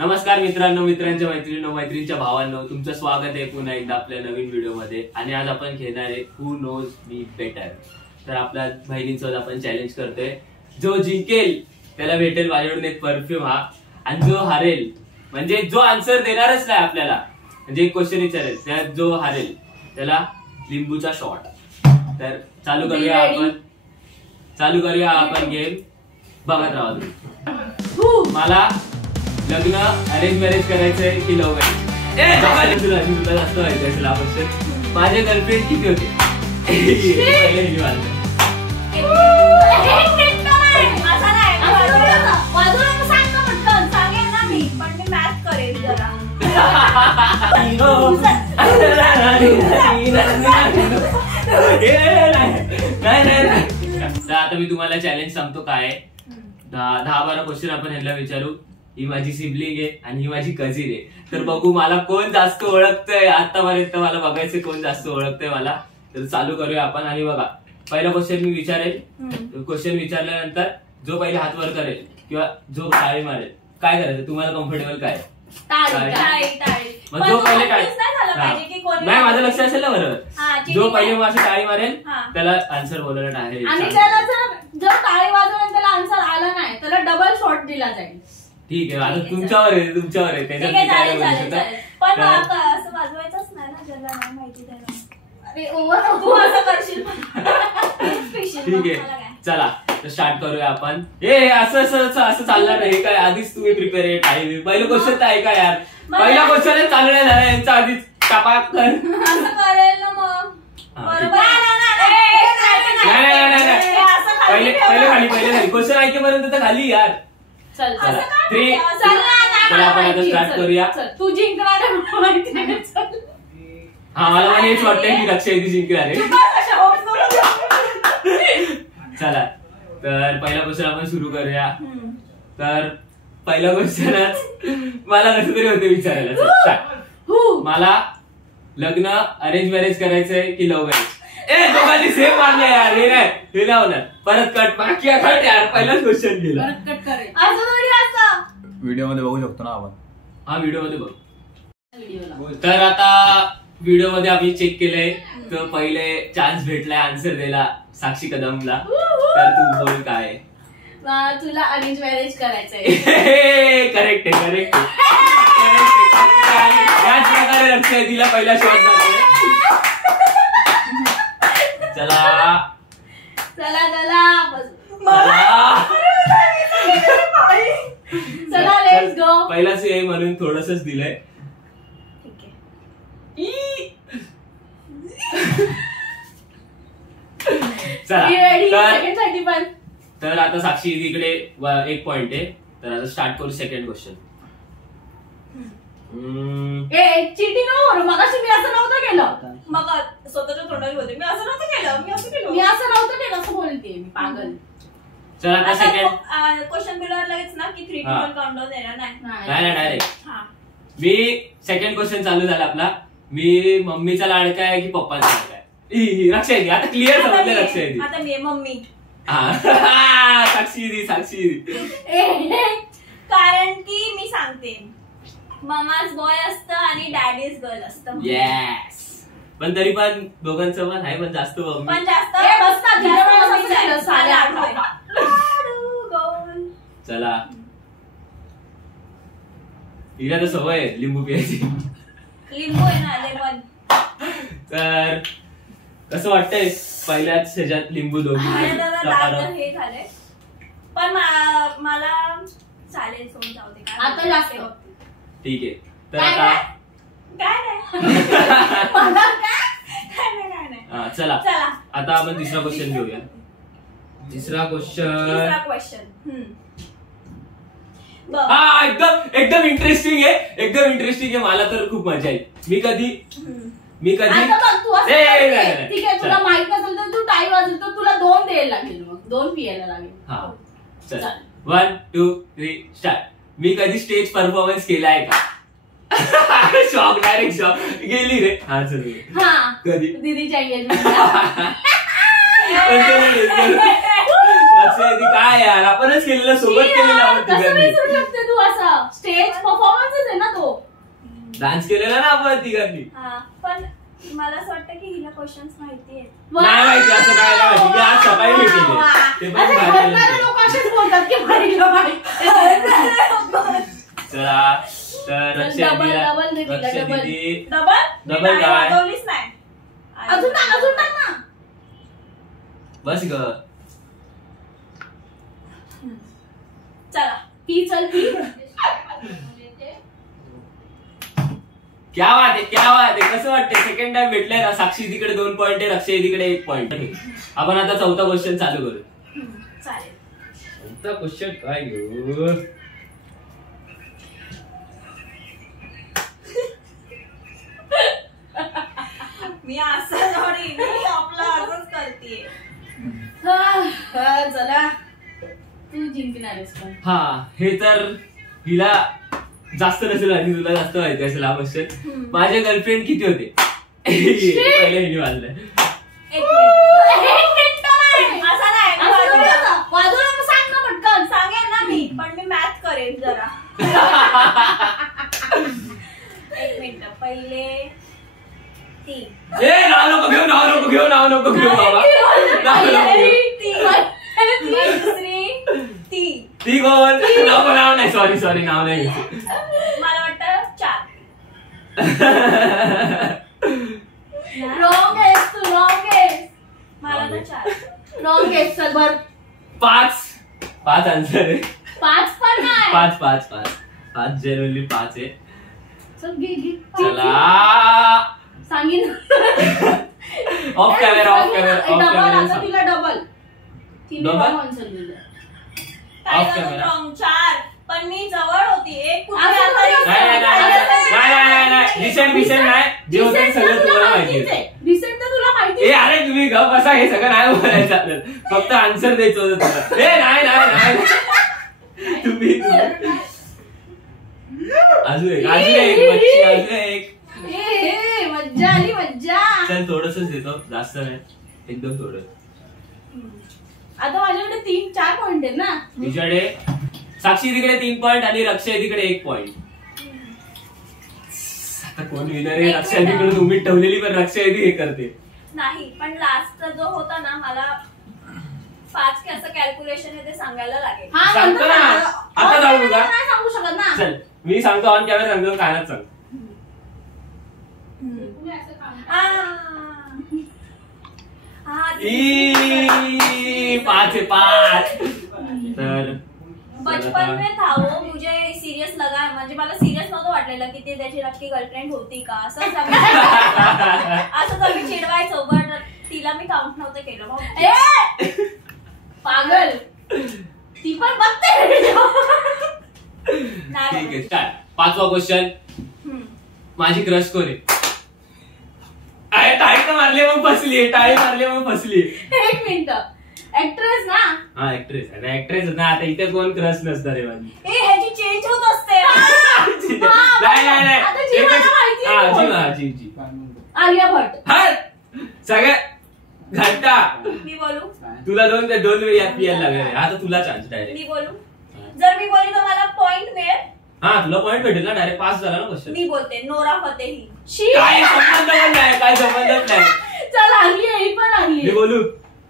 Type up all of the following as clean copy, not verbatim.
नमस्कार मित्रांनो, मित्रांच्या मैत्रिणींनो, मैत्रिणींच्या भावांनो, तुमचं स्वागत आहे पुन्हा एकदा आपल्या नवीन व्हिडिओमध्ये. आणि आज आपण खेळणार आहे हू नोज मी बेटर. तर आपल्या बहिणींसोबत आपण चॅलेंज करतोय. जो जिंकेल त्याला भेटेल माझ्याकडून एक परफ्यूम हा, आणि जो हारेल म्हणजे जो आन्सर देणारच नाही आपल्याला, म्हणजे एक क्वेश्चन विचारेल त्यात जो हारेल त्याला लिंबूचा शॉट. तर चालू करूया आपण गेम. बघत राहा तुम्ही. मला लग्न अरेंज मॅरेज करायचंय की लव्ह मॅरेज? तुला जास्त माहिती असेल हा क्वेश्चन. माझे गर्लफ्रेंड किती होते? आता मी तुम्हाला चॅलेंज सांगतो काय. 10-12 क्वेश्चन आपण ह्याला विचारू. ही माझी सिबलिंग आहे आणि ही माझी कझिन आहे. तर बघू मला कोण जास्त ओळखतंय. आतापर्यंत मला बघायचं कोण जास्त ओळखतंय मला. तर चालू करूया आपण. आणि बघा, पहिला क्वेश्चन मी विचारेल. क्वेश्चन विचारल्यानंतर जो पहिले हात वर करेल किंवा जो टाळी मारेल, काय करायचं तुम्हाला कम्फर्टेबल काय? मग जो पहिले नाही, माझं लक्ष असेल ना बरोबर. जो पहिले मग असं टाळी मारेल त्याला आन्सर बोलायला टाळेल. आणि त्याला जर टाळी वाजवून त्याला आन्सर आला नाही त्याला डबल शॉट दिला जाईल. ठीक आहे, आता तुमच्यावर आहे त्याच्यात. पण असं वाजवायचंच नाही ना, ज्याला नाही माहिती त्याला. अरे ओव्हर तू असं करशील. ठीक आहे, चला तर स्टार्ट करूया आपण. हे असं चालणार नाही काय? आधीच तुम्ही प्रिपेअर आहे. टाईम पहिलं क्वेश्चन तर ऐका यार. पहिला क्वेश्चन चालू नाही झाला यांचा आधीच टापाक कर. असं करेल ना मग बरोबर. पहिले खाली क्वेश्चन ऐकेपर्यंत तर खाली यार. चला आपण आता स्टार्ट करूया. तू जिंकणार आहे. हा, मला हेच वाटतंय की लक्ष येते जिंकणार आहे. चला तर पहिला क्वेश्चन आपण सुरू करूया. तर पहिला क्वेश्चनच मला कसं तरी होते विचारायला. मला लग्न अरेंज मॅरेज करायचंय की लव्ह मॅरेज? दोघांनी सेम मारलं यार. हे नाही होणार. परत कट कट यार. पहिलाच क्वेश्चन गेला. व्हिडिओ मध्ये बघू शकतो ना आपण. हा, व्हिडिओ मध्ये बघ. तर आता व्हिडिओ मध्ये आम्ही चेक केलंय तर पहिले चान्स भेटलाय आन्सर द्यायला साक्षी कदमला. तर तू बोल काय? तुला अरेंज मॅरेज करायचंय. करेक्ट आहे. याच प्रकारे लक्ष आहे तिला पहिला शॉट झाला. चला लेट्स गो. पहिलाच आहे म्हणून थोडंसंच दिलंय. तर आता साक्षी इकडे 1 पॉइंट आहे. तर आता स्टार्ट करू सेकंड क्वेश्चन. चिटिंग नको. मगाशी मी असं नव्हतं केलं. मग स्वतःच्या तोंडावर होते. मी असं नव्हतं केलं. मी असं नव्हतं केलं असं बोलते मी. पागल. चला आता सेकंड क्वेश्चन बिलवर लगेच ना की 3 2 1 काउंटडाऊन देणार नाही डायरेक्ट. मी सेकंड क्वेश्चन चालू झाला आपला. मी मम्मीचा लाडका आहे की पप्पाचा लाडका आहे? लक्ष आहे आता क्लिअर समजलं. लक्ष आहे आता मी मम्मी. साक्षी कारण की मी सांगते, ममाज बॉय असतं आणि डॅडीज गर्ल असतं. येस. पण तरी पण दोघांचं पण आहे, पण जास्त मम्मी. पण जास्त चला, तिला तर सवय आहे लिंबू प्यायची. लिंबू आहे ना, लेमन. तर कसं वाटतंय पहिल्याच ह्याच्यात लिंबू दोघी हे झालंय. पण मला चालेल, सोडून जाऊ दे. आता जास्त ठीक आहे. तर आता काय चला आता आपण तिसरा क्वेश्चन घेऊया. तिसरा क्वेश्चन हा एकदम इंटरेस्टिंग आहे. मला तर खूप मजा येईल. मी कधी ठीक आहे, तुला माहित नसेल तर तू टाळी वाजवतो तर तुला 2 द्यायला लागेल. मग 2 पियायला लागेल. हा चल 1 2 3 स्टार्ट. मी कधी स्टेज परफॉर्मन्स केलाय का? शॉक, डायरेक्ट शॉक गेली रे. हा चल. कधी दीदीच्या काय यार, आपणच केलेलं, सोबत केलेलं आवडतं. तू असं स्टेज परफॉर्मन्स डान्स केलेला ना आपण तिघांनी. हा पण मला असं वाटतं की हिला क्वेश्चन्स माहिती आहेत. नाही माहिती असं काय नाही माहिती. मी आज सकाळी हे केले ते पण बाहेर. लोक असेच बोलतात की बाईला माहिती. चला तर डबल दे तिला, डबल. डबल काय वाजवलीच नाही अजून टाक ना. बस ग. चला पी चल पी. क्या बात आहे कसं वाटतंय सेकंड टाइम भेटलंय ना. साक्षी तिकडे 2 पॉइंट आहे, रक्षा तिकडे 1 पॉइंट. आपण आता चौथा क्वेश्चन चालू करू. चालेल. चौथा क्वेश्चन काय घेऊ. मी असं थोडी मी आपलं असंच करते. चला तू जिंकणार आहेस पण. हा हे तर हिला जास्त नसेल आणि तुला जास्त माहिती असेल हा क्वेश्चन. माझे गर्लफ्रेंड किती होते. पहिले हिने वाजलंय. एक मिनिट असं नाही वाजवलं सांग ना पटकन. सांगेन ना मी पण मी मॅथ करेन जरा. एक मिनिट पहिले 3. नाव नको घेऊ बाबा. दुसरी 3. ती कोण. नाव नाही सॉरी नाव नाही. मला वाटतं 4. रॉंग आहेस तू. मला तर 4. रॉंग आहेस. चल बर 5 आन्सर आहे. 5 पण नाही. 5 जनरली 5 आहे. चल घे चला सांगीन. ऑफ कॅमेरा आता तिला डबल. तिने डबल? रॉंग आन्सर दिलं. काय Off camera. रॉंग 4 पण मी जवळ होती. एक कुठे असं आता नाही. नाही रिसेंट नाही. जे होतं ते सगळं तुम्हाला माहिती आहे. रिसेंट तर तुला माहिती आहे. अरे तुम्ही गप बसा. हे सगळं नाही बोलायचं आपल्याला. फक्त आन्सर द्यायचं होतं तुला. नाही तुम्ही अजून एक मज्जा आली मज्जा. चल थोडंसंच देतो जास्त नाही. एकदम थोडं. आता माझ्याकडे 3-4 पॉइंट आहेत ना. तुझ्याकडे साक्षी तिकडे 3 पॉइंट आणि रक्षा तिकडे 1 पॉइंट. आता कोण विनर आहे. रक्षा तिकडे तुम्ही ठेवलेली पण रक्षा हे करते. नाही पण लास्ट जो होता ना मला 5 के असं कॅल्क्युलेशन आहे ते सांगायला लागेल. हा सांगतो ना. आता जाऊ का. नाही सांगू शकत ना. चल मी सांगतो ऑन कॅमेरा सांगतो कानात सांग. तुम्ही असं काम. 5 तर बचपन में था वो मुझे सीरियस लगा. म्हणजे मला सिरियस नव्हतं वाटलेलं की ते त्याची नक्की गर्लफ्रेंड होती का असं आम्ही चिडवायचो. बट तिला मी काउंट नव्हतं केलं. पागल. ती पण बघते. ठीक आहे स्टार्ट. 5वा क्वेश्चन. माझी क्रश कोण आहे. टाळी तर मारली मग फसली. 1 मिनिट. ऍक्ट्रेस ना. हा ऍक्ट्रेस ना. आता इथे कोण क्रश नसणार आहे माझी. ह्याची चेंज होत असते. नाही. आलिया भट्ट. सगळ्या घंटा. मी बोलू. तुला 2 वेळी यायला लागले. आता तुला चान्स डायरेक्ट. मी बोलू. जर मी बोलली तर मला पॉइंट मिळेल. हा तुला पॉइंट भेटेल ना. डायरेक्ट 5 झाला ना क्वेश्चन. मी बोलते नोरा फतेही. काय संबंधच नाही. चल आली ही पण आली. मी बोलू.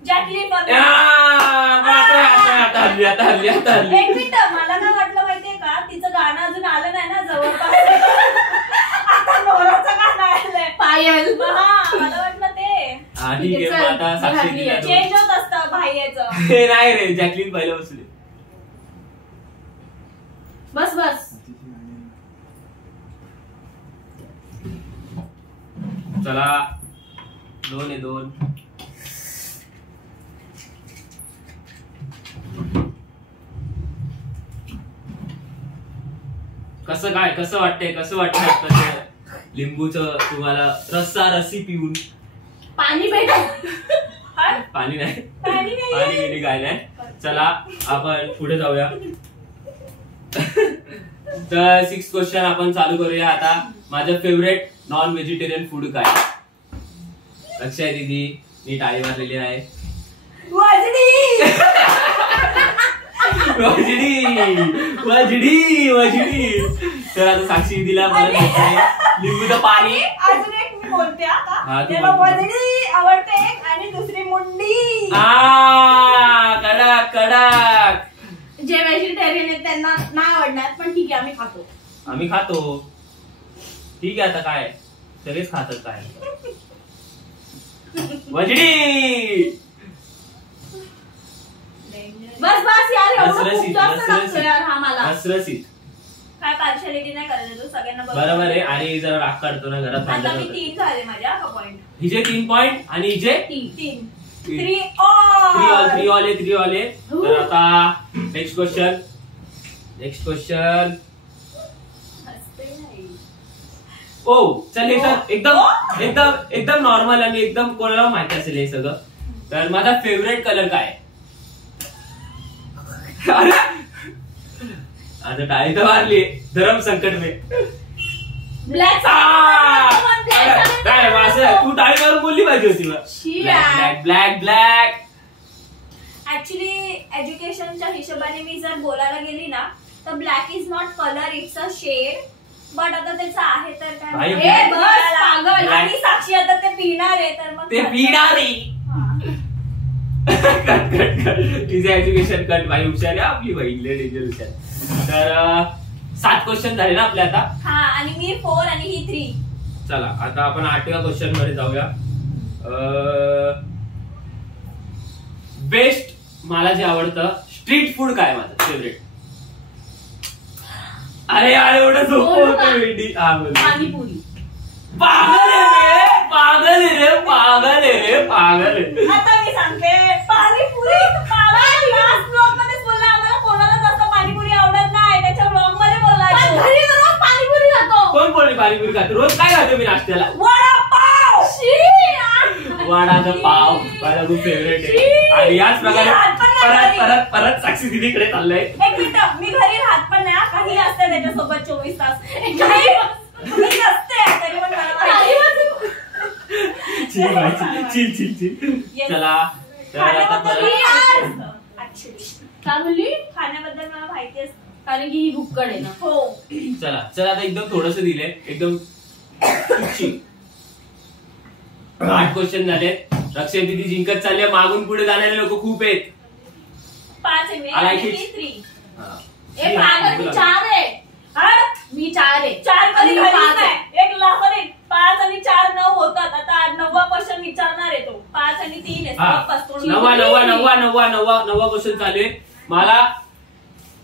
जॅकलीन फर्नांडिस. आता हल्ली. एक मिनिट मला काय वाटलं माहितीये का तिचं गाणं अजून आलं नाही ना जवळपास. आता नोराचं गाणं आलंय. पायल. हा मला वाटलं ते. हा ठीक आहे. आता साक्षी चेंज होत असतं भाईचं. हे नाही रे. जॅकलीन पहिलं बसले. बस चला 2 कसं वाटतंय लिंबूचं तुम्हाला रस्सी पिऊन. पाणी भेटेल. पाणी नाही काय नाही. चला आपण पुढे जाऊया. तर 6th क्वेश्चन आपण चालू करूया आता. माझं फेवरेट नॉन व्हेजिटेरियन फूड काय. लक्षात दीदी मी टाळी मारलेली आहे. वजडी. तर आता साक्षी दिला मला लिंबूचं पाणी. अजून एक मी बोलते हा, आता, तू त्याला बोल. वजडी आवडते एक आणि दुसरी मुंडी. कडक कडक. जे व्हेजिटेरियन आहेत त्यांना नाही आवडणार, पण ठीक आहे आम्ही खातो. आम्ही खातो. ठीक आहे, आता काय सगळेच खातात काय. वजडी. बस बस यार, एवढं खूप रसरशीत, जास्त लागतो रसरशीत. यार हा मला. रसरशीत. काय पार्शालिटी नाही करायचं, तू सगळ्यांना बरोबर आहे. आणि जरा राग काढतो ना घरात. आता मी 3 झाले माझ्या पॉइंट. हिचे 3 पॉइंट आणि हिचे 3 3 ऑल आहे. तर आता नेक्स्ट क्वेश्चन. ओ चल, हे तर एकदम नॉर्मल आणि एकदम कोणाला माहिती असेल हे सगळं. तर माझा फेवरेट कलर काय? आता टाळी तर मारली. धर्म संकट में ब्लॅक. काय असं तू टाळी मारून बोलली पाहिजे होती. ब्लॅक. ऍक्च्युली एज्युकेशनच्या हिशोबाने मी जर बोलायला गेली ना, तर black is not colour, it's a shade. But आता त्याचं आहे तर भाई, काय, ए, बस, पागल. आणि साक्षी आता ते पिणार आहे, तर मग ते पिणारी. कट तिचे एज्युकेशन कट. भाई हुशार आहे आपली बहीण, लय डेंजर हुशार. तर 7 क्वेश्चन झाले ना आपले आता. हा, आणि मी 4 आणि ही 3. चला आता आपण 8व्या क्वेश्चन मध्ये जाऊया. बेस्ट मला जे आवडतं स्ट्रीट फूड काय माझं फेवरेट? अरे यार एवढं सोपं होतं भेंडी. हा बोल. पाणीपुरी. पागल आहे रे. आता मी सांगते पाणीपुरी. लास्ट ब्लॉग मध्येच बोलला आम्हाला कोणाला जास्त पाणीपुरी आवडत नाही, त्याच्या ब्लॉग मध्ये बोलला पण तो. घरी रोज पाणीपुरी खातो. कोण बोलली पाणीपुरी खातो? रोज काय खातो मी नाश्त्याला? वडापाव. वडाचा पाव माझा खूप फेवरेट आहे. आणि याच प्रकारे परत साक्षी दिदीकडे चाललंय. एक मिनिट, मी घरी राहत पण नाही, काही असते त्याच्यासोबत 24 तास. काही असते तरी पण चिल. चला तर आता परत काय म्हणली? खाण्याबद्दल मला माहिती असते, कारण की ही भुक्कड आहे ना. हो. चला आता एकदम थोडस दिलंय. एकदम 8 क्वेश्चन झाले. रक्षा दिदी जिंकत चालले. मागून पुढे जाणारे लोक खूप आहेत. 5 आहे मी I like आणि it. ही 3. ए पागल, मी 4 आहे. मी 4 आहे. 4 कधी आणि 5 घरीच आहे. नाही. एक लाखोरी 5 आणि 4 9 होतात. आता 9वा क्वेश्चन विचारणार आहे तो. 5 आणि 3 आहे. हा. वापस तोंड. 9वा क्वेश्चन चालू आहे. मला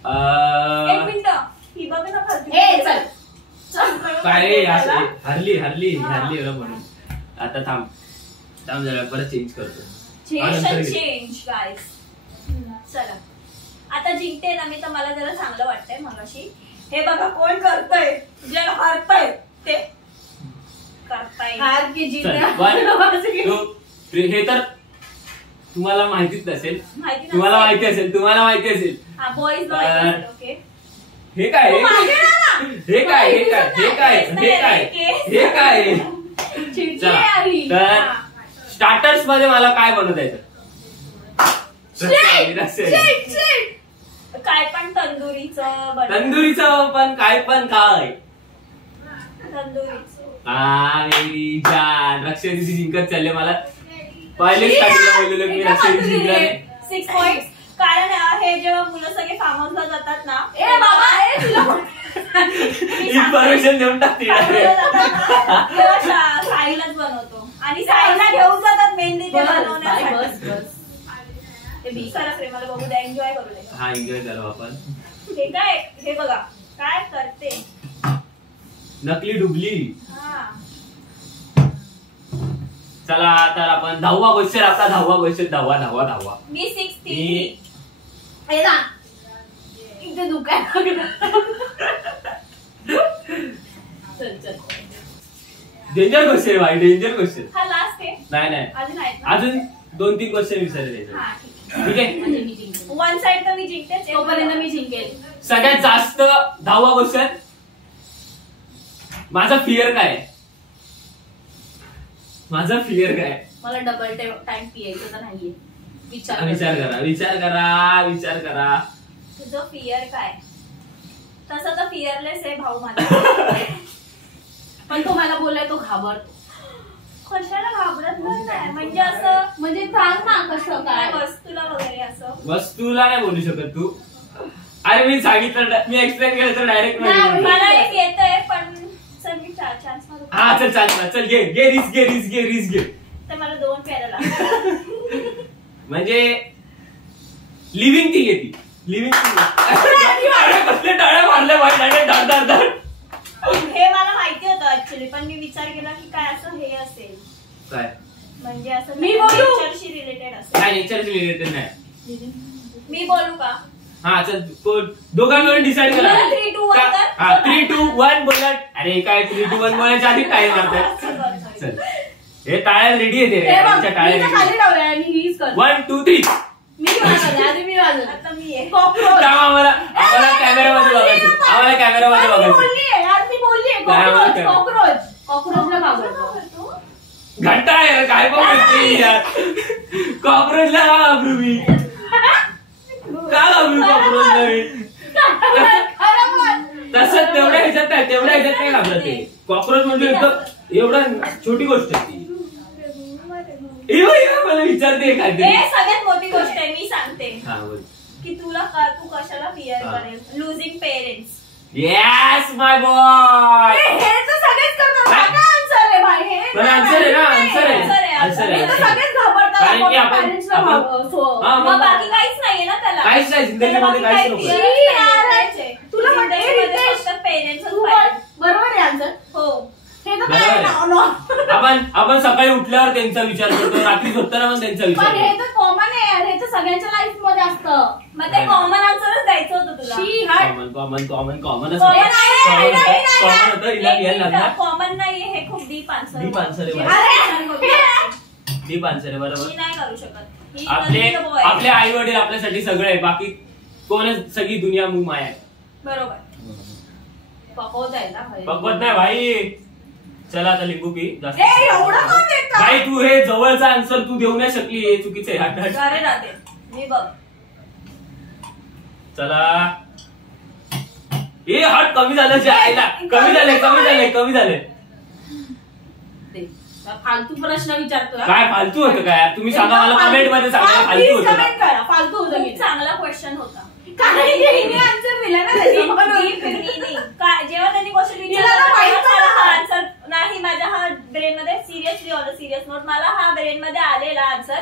एक मिनिट, ही बघ ना खालती. ए चल. काय रे हरली म्हणून. आता थांब जरा परत चेंज करतो. Change guys. चला आता जिंकते ना मी, तर मला जरा चांगलं वाटतंय. मगाशी हे बघा कोण करतय, जे हरतय ते करताय. हार की जीत. चल, 1 2 3. हे तर तुम्हाला माहितीच नसेल. तुम्हाला माहिती असेल. हा, बॉईज ओके. हे काय चला, तर स्टार्टर्स मध्ये मला काय बनवता येतं? काय पण तंदुरीचं पण काय तंदुरीचं. मेरी जान. रक्षा दिदी जिंकत चालले. मला पहिले स्टार्टिंगला बोललेलं की रक्षा दिदी जिंकणार. 6 पॉइंट्स. कारण हे जेव्हा मुलं सगळे फार्म हाऊसला जातात ना, ए बाबा, तुला इन्फॉर्मेशन देऊन टाकते. तेव्हा साईलाच बनवतो आणि साईला घेऊन जातात मेहंदी ते बनवण्यासाठी. सरस रे, मला बघू द्या, एन्जॉय करू दे. हा, एन्जॉय करू आपण. हे काय, हे बघा काय करते. नकली डुबली. हा, चला तर आपण 10वा क्वेश्चन. आता 10वा क्वेश्चन. 10वा. मी 6 3. हे ना इथे दुकान. चल डेंजर क्वेश्चन भाई, डेंजर क्वेश्चन. हा लास्ट आहे. नाही अजून आहेत ना? अजून 2-3 क्वेश्चन विचारले. हा, ठीक ठीक आहे. म्हणजे मी जिंकले. वन साइड तर मी जिंकतेच. तोपर्यंत मी जिंकेल. सगळ्यात जास्त 10वा क्वेश्चन. माझा फिअर काय? मला डबल टाइम पियायचं तर नाहीये. विचार करा. तुझं फिअर काय? तसं तर फिअरलेस आहे भाऊ माझा. पण पण तो मला बोललाय तो घाबरतो. कशाला घाबरत नाही म्हणजे असं म्हणजे सांग ना कसं काय वस्तूला वगैरे असं. वस्तूला नाही बोलू शकत तू. अरे मी सांगितलं मी एक्सप्लेन केलं तर डायरेक्ट मला एक येतंय पण चल मी चान्स मारू. हा चल चल घे रिस्क घे. तर मला 2 प्यायला लागतात. म्हणजे लिव्हिंग थिंग येते. लिव्हिंग थिंग कसले टाळ्या मारल्या धड. हे मला माहिती होतं ऍक्च्युली पण मी विचार केला की काय असं हे असेल काय म्हणजे असं मी बोलू? नेचरशी रिलेटेड असेल. काय नेचरशी रिलेटेड नाही. मी बोलू का? हा चल दोघांवर डिसाइड करा. 3, 2, 1 कर. हा 3, 2, 1 बोला. अरे काय 3, 2, 1 बोलायच्या आधी टाइम मारतात. चल हे टाळ्या रेडी येते रे. आमच्या टाळ्या खाली लावल्या आणि हीच कर. 1, 2, 3 मी वाजवले आधी मी वाजवले. आता मी आहे. कॉकरोच. आम्हाला कॅमेरामध्ये बघायचं. मी बोलली कॉकरोचला घाबरतो. घंटा आहे काय बघते यार. कॉकरोचला का घाबरू मी. का घाबरू कॉकरोचला मी. तसं तेवढ्या ह्याच्यात नाही घाबरत ते. कॉकरोच म्हणजे एवढं छोटी गोष्ट आहे ती. मला विचारते हे सगळ्यात मोठी गोष्ट आहे मी सांगते हा बोल की तू कशाला फिअर करेल लुझिंग पेरेंट्स. येस माय बॉय. हे तर सगळेच करतात. काय आन्सर आहे भाई हे? पण आन्सर आहे ना आन्सर हे तर आहे. सगळेच घाबरतात. कारण की आपण पॅरेंट्सला मग बाकी काहीच नाहीये ना त्याला. काहीच नाही जिंदगीमध्ये काहीच नको. तुला पेरेंट्स बरोबर आहे आन्सर. हो हे तर काय आपण सकाळी उठल्यावर त्यांचा विचार करतो रात्री झोपताना पण त्यांचा विचार पण हे करतो. तर कॉमन आहे. हे तर सगळ्यांच्या लाईफ मध्ये असतं. मग ते कॉमन आन्सरच द्यायचं होतं तुला. कॉमन कॉमन नाहीये हे खूप डीप आन्सर. डीप आन्सर आहे बरोबर. मी नाही करू शकत. आपले आई वडील आपल्यासाठी सगळे आहे. बाकी कोणच सगळी दुनिया माया आहे. बरोबर. पकवत आहे ना पकवत नाही भाई. चला आता लिंबू पी जास्त. एवढं भाई तू हे जवळचा आन्सर तू देऊ नाही शकली. हे चुकीचं आहे. घरे राहते मी बघ. चला हे हट कमी झालं जे आईला. कमी झाले. फालतू प्रश्न विचारतोय. काय फालतू होतं काय तुम्ही सांगा मला कमेंट मध्ये सांगा फालतू होतं. फालतू होतं. खूप चांगला क्वेश्चन होता. आन्सर दिला ना जेव्हा त्यांनी क्वेश्चन आन्सर नाही माझ्या हा ब्रेन मध्ये सिरियसली ऑन सिरियस नोट मला हा ब्रेन मध्ये आलेला आन्सर.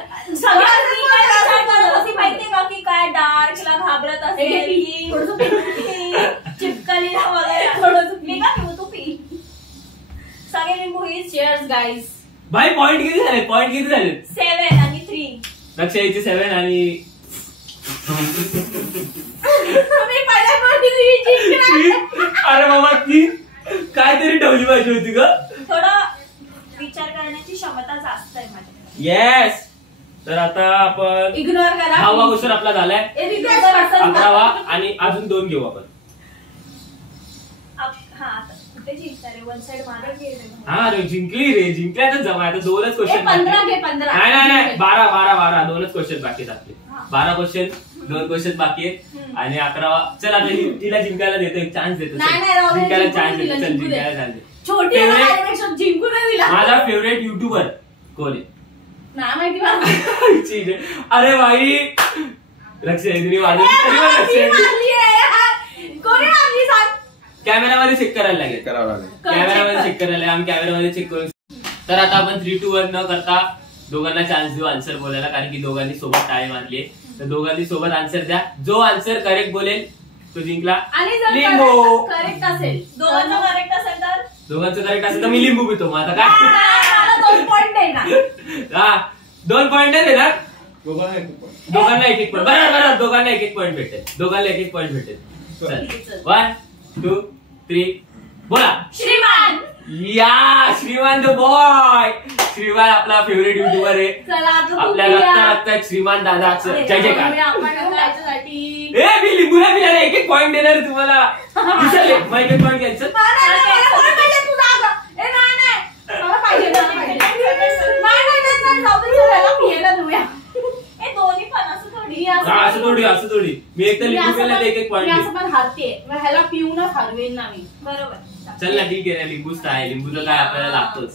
माहितीये का की काय डार्कला घाबरत असेल की चिपकलीला वगैरे थोडं मी का पिऊ तू पी. सगळे लिंबू ही चीयर्स गाईज. भाई पॉइंट किती झाले 7 आणि 3. लक्ष यायचे 7 आणि अरे बाबा ती काहीतरी ठेवली पाहिजे होती का. थोडा विचार करण्याची क्षमता जास्त आहे माझ्याकडे. येस. तर आता आपण इग्नोर करा. 10वा क्वेश्चन आपला झालाय. 11वा आणि अजून 2 घेऊ आपण. हा कुठे जिंकणार वन साइड मागं गेले. हा रे जिंकल्यातच जमा. आता 2च क्वेश्चन. 15 नाही 12 2च क्वेश्चन बाकी आहेत आपले. 12 क्वेश्चन 2 क्वेश्चन बाकी आहेत आणि 11वा. चल आता तिला जिंकायला देतो एक चान्स देतो. जिंकायला चान्स देतो. जिंकू नाही दिला. माझा फेवरेट युट्यूबर कोण आहे नाही माहिती. अरे भाई लक्ष कॅमेरामध्ये चेक करायला लागेल. आम्ही कॅमेरामध्ये चेक करू. तर आता आपण 3, 2, 1 न करता दोघांना चान्स देऊ आन्सर बोलायला. कारण की दोघांनी सोबत टाळी मारली. तर दोघांनी सोबत आन्सर द्या. जो आन्सर करेक्ट बोलेल तो जिंकला. आणि लिंबू करेक्ट असेल दोघांचं करेक्ट असेल तर मी लिंबू पितो. मग आता काय 2 पॉइंट आहे ना. हा 2 पॉइंट आहे ना. दोघांना 1-1 पॉइंट. बरोबर दोघांना 1-1 पॉइंट भेटेल. चल 1, 2, 3 बोला. श्रीमान. श्रीमान द बॉय. श्रीमान आपला फेवरेट युट्यूबर आहे. आपल्या रक्तात श्रीमान दादा जय जयकार. मी लिंबूला पिल्याला 1-1 पॉइंट देणार तुम्हाला. मग 1-1 पॉइंट घ्यायचं. दोन्ही पण असं थोडी असं थोडी मी एक तर लिंबू पिला तर एक पॉईंट. असं पण हारते ह्याला पिऊनच हरवेन ना मी. बरोबर. चल ना ठीक आहे, लिंबूच आहे, लिंबूचं काय आपल्याला लागतोच,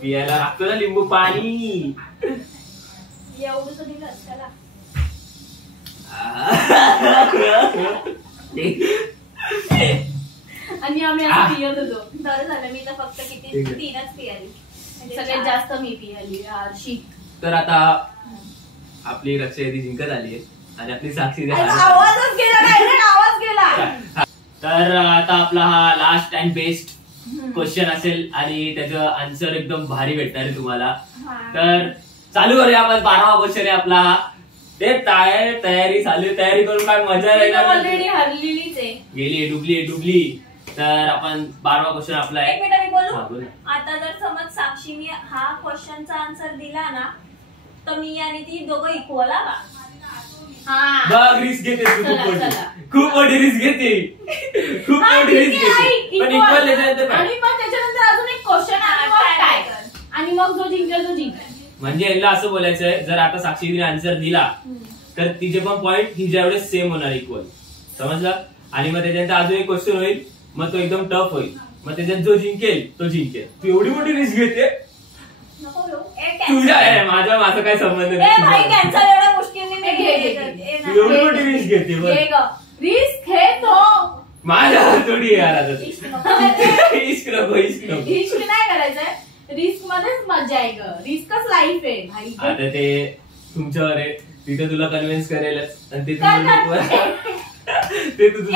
पियाला लागतो ना लिंबू पाणी. एवढं दिलंस त्याला. आणि आम्ही असं पियत होतो. बरं झालं, मी तर फक्त किती 3च पियाली, सगळ्यात जास्त मी पियाली शीत. तर आता आपली रक्षायती जिंकत आली आहे आणि आपली साक्षी आवाजच गेला, आवाज गेला. तर आता आपला हा लास्ट अँड बेस्ट क्वेश्चन असेल आणि त्याचं आन्सर एकदम भारी भेटणार आहे तुम्हाला. तर चालू करूया आपण. 12वा क्वेश्चन आहे आपला. ते तयारी चालू, तयारी करून काय मजा ऑलरेडी हरलेलीच आहे, गेली डुबली. तर आपण 12वा क्वेश्चन आपला आहे. एक मिनिट मी हा, बोलू. आता जर समज साक्षीने हा क्वेश्चनचा आन्सर दिला ना, तर मी आणि ती दोघं इक्वल का? बघ रिस्क घेते खूप मोठी रिस्क घेते, खूप मोठी रिस्क घेते. पण इक्वल आणि मग त्याच्यानंतर अजून एक क्वेश्चन आणि मग जो जिंकेल तो जिंकेल. म्हणजे यांना असं बोलायचंय, जर आता साक्षीने आन्सर दिला तर तिचे पण पॉईंट हिच्या एवढे सेम होणार, इक्वल. समजलं? आणि मग त्याच्यानंतर अजून एक क्वेश्चन होईल, मग तो एकदम टफ होईल. मग त्याच्यात जो जिंकेल तो जिंकेल. तू एवढी मोठी रिस्क घेते तुझ्या, माझा काय संबंध नाही. तू एवढी मोठी रिस्क घेते. रिस्क हे तो माझ्या थोडी यार. आता इश्क नको. इश्क नाही करायचंय, रिस्क मध्येच मजा आहे ग. रिस्कच लाईफ आहे भाई. आता ते तुमच्यावर आहे, तिथे तुला कन्व्हिन्स करेलच आणि ते तुझं ते तुझं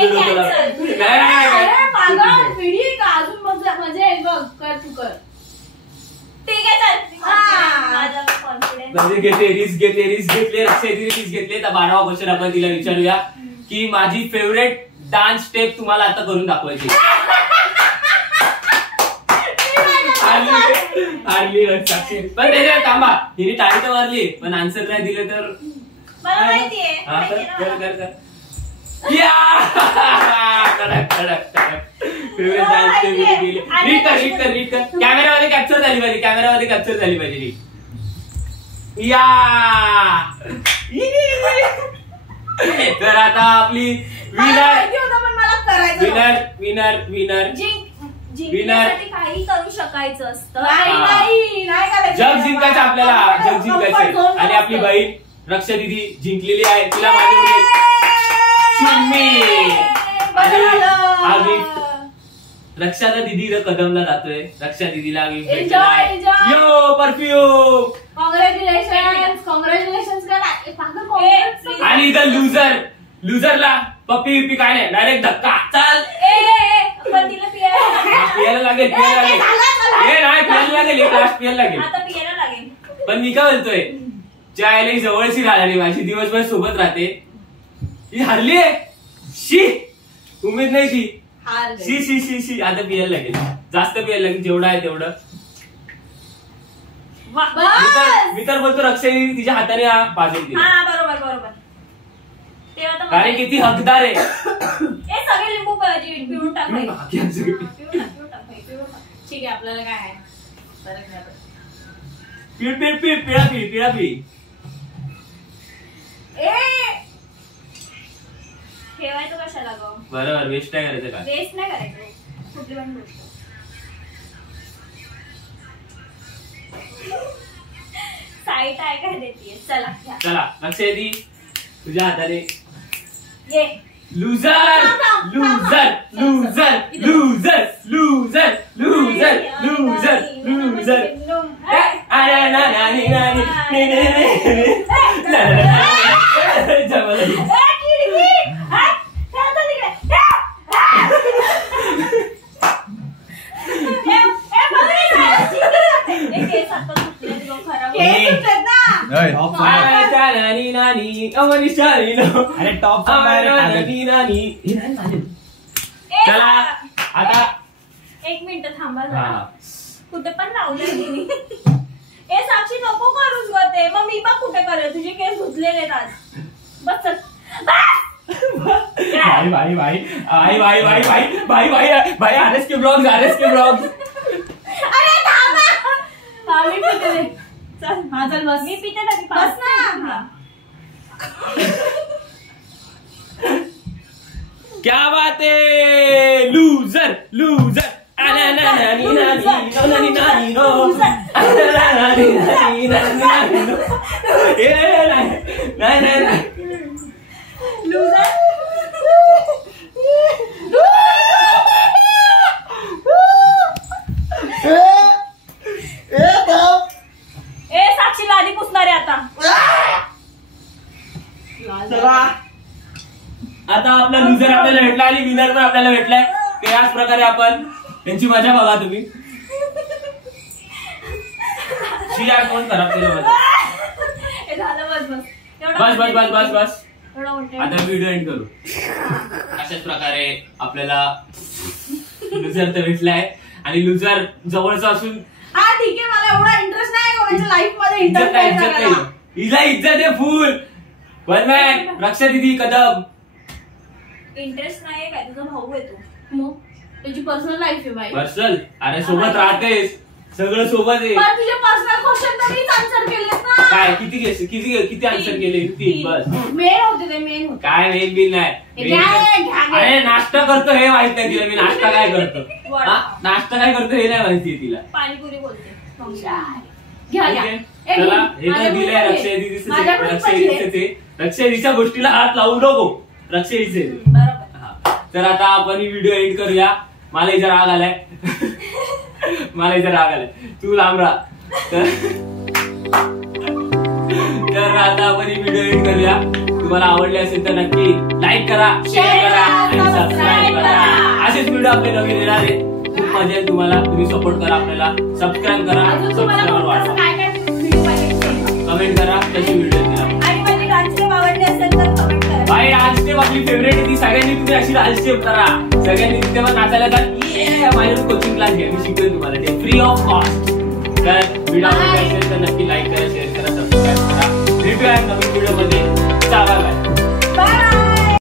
पिढी का अजून मजा आहे बघ. कर तू कर. ठीक आहे चल. म्हणजे घेते रिस्क घेतले रक्षायतीने रिस्क घेतले. तर 12वा क्वेश्चन आपण तिला विचारूया की माझी फेवरेट डान्स स्टेप तुम्हाला आता करून दाखवायची. हारली साक्षी. पण त्याच्या थांबा, हिने टाळी तर मारली पण आन्सर नाही दिलं तर मला माहितीये. कर. फेवरेट डान्स स्टेप रीड कर. कॅमेरामध्ये कॅप्चर झाली पाहिजे. या तर आता आपली विनर जिंकण्यासाठी काही करू शकायचं असतं. नाही जग जिंकायचं आपल्याला, जग जिंकायचं. आणि आपली बहीण रक्षा दिदी जिंकलेली आहे. तिला माझ्याकडे आम्ही रक्षा दिदी कदमला जातोय. रक्षा दिदीला यो परफ्यूम. कॉंग्रॅच्युलेशन आणि इथं लुझरला पप्पी काय नाही, डायरेक्ट धक्का. चल पण तिला पियाला लागेल. पियाला लागेल. पण मी काय बोलतोय, ज्या आईला जवळची राहणारी माझी दिवसभर सोबत राहते, ही हारली आहे. शी उमेद नाही ती. शी आता पियाला लागेल. जास्त पियाला लागेल, जेवढं आहे तेवढं. मी तर बोलतो रक्षा तिच्या हाताने पाजेल तिला. बरोबर. कारण किती हकदार आहे. सगळे लिंबू पिळून टाकायचे. ठीक आहे, आपल्याला काय आहे फरक नाही. पिळा ठेवायचं कशाला ग? बरोबर, वेस्ट नाही करायचं का? वेस्ट नाही करायचं कुठली पण गोष्ट. साईट आहे काय देते. चला रक्षायती तुझ्या हाताने. ये लुझर. अरे टॉप चला आता 1 मिनिट थांबा जरा. कुठे पण लावलं ए साक्षी नको करूच ग ते. मग मी पण कुठे करेल, तुझे केस धुतलेले आज. बस चल. भाई आरएस के ब्लॉग्स. अरे थांबा. मी पिते. चल बस. मी पिते तरी बस ना. क्या बात है लूजर लूजर साक्षी लादी पुसणार आहे आता. आता आपला लुझर आपल्याला भेटला आणि विनर पण आपल्याला भेटलाय. ते याच प्रकारे आपण त्यांची मजा बघा तुम्ही. शियार कोण खराब केलं झालं. बस बस बस बस बस. आता व्हिडिओ एंड करू. अशाच प्रकारे आपल्याला लुझर तर भेटलाय आणि लुझर जवळचा असून हा ठीक आहे, मला एवढा इंटरेस्ट नाही कोणाच्या लाईफ मध्ये इंटरेस्ट. हिला इज्जत आहे फुल. वनमॅन रक्षा दीदी कदम. इंटरेस्ट नाही काय, तुझा भाऊ आहे तो. मग त्याची पर्सनल लाईफ आहे बाई. पर्सनल अरे सोबत राहतेस, सगळं सोबत आहे. पण तुझे पर्सनल क्वेश्चन तर मीच आन्सर केलेत ना. काय किती आन्सर केले? 3 बस. मेन होते ते, मेन होते. काय मेन बिल नाही. अरे नाश्ता करतो हे माहित नाही तिला. मी नाश्ता काय करतो, नाश्ता काय करतो हे नाही माहिती तिला. पाणीपुरी बोलते. घ्या घ्या. चला हे तर दिलंय रक्षा दीदी. रक्षा दीदीच्या गोष्टीला हात लावू नको. रक्षा दीदी बरोबर. तर आता आपण ही व्हिडिओ एंड करूया. मला इथं राग आलाय. तू लांब राहा. तर आता आपण ही व्हिडिओ एंड करूया. तुम्हाला आवडली असेल तर नक्की लाईक करा, शेअर करा आणि सबस्क्राईब करा. असेच व्हिडिओ आपले नवीन येणार आहे. खूप मजा येईल तुम्हाला. तुम्ही सपोर्ट करा आपल्याला. सबस्क्राईब करा, सबस्क्राईबर वाढवा, कमेंट करा कशी व्हिडिओ येतील. आणि माझी डान्स स्टेप आवडली असेल तर कमेंट करा. भाई डान्स स्टेप आपली फेवरेट आहे ती. सगळ्यांनी तुम्ही अशी डान्स स्टेप करा. सगळ्यांनी तिथे पण नाचायला जा. माझ्याकडून कोचिंग क्लास घ्या, मी शिकवेन तुम्हाला ते फ्री ऑफ कॉस्ट. तर व्हिडिओ आवडला असेल तर नक्की लाईक